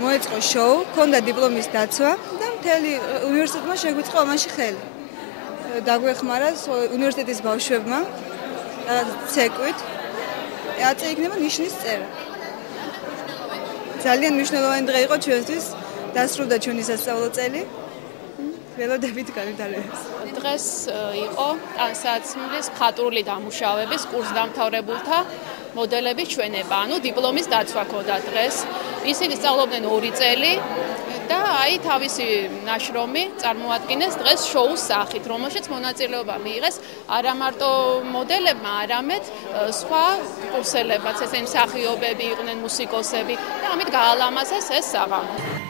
მოეწყო შოუ, ქონდა დიპლომის დაცვა და მთელი უნივერსიტეტმა შეგვიწყო ამაში ხელი. დაგვეხმარა უნივერსიტეტის ბავშვებმა ცეკვით. აწეიქნება ნიშნის წერა. ძალიან მნიშვნელოვანი დღე იყო ჩვენთვის. დასრულდა ჩვენი სასწავლო წელი. ველოდებით განვითარებას. დღეს იყო სააცმლის მხატვრული დამუშავების კურსდამთავრებულთა მოდელების ჩვენება, ანუ დიპლომის დაცვა ქონდა დღეს. ისინი სწავლობდნენ 2 წელი და აი თავისი ნაშრომი წარმოადგენს დღეს შოუს სახით, რომელშიც მონაწილეობა მიიღეს არა მარტო მოდელებმა, არამედ სხვა კურსელებმაც, ესენი მსახიობები იყვნენ, მუსიკოსები და ამით გაალამაზეს ეს საღამო.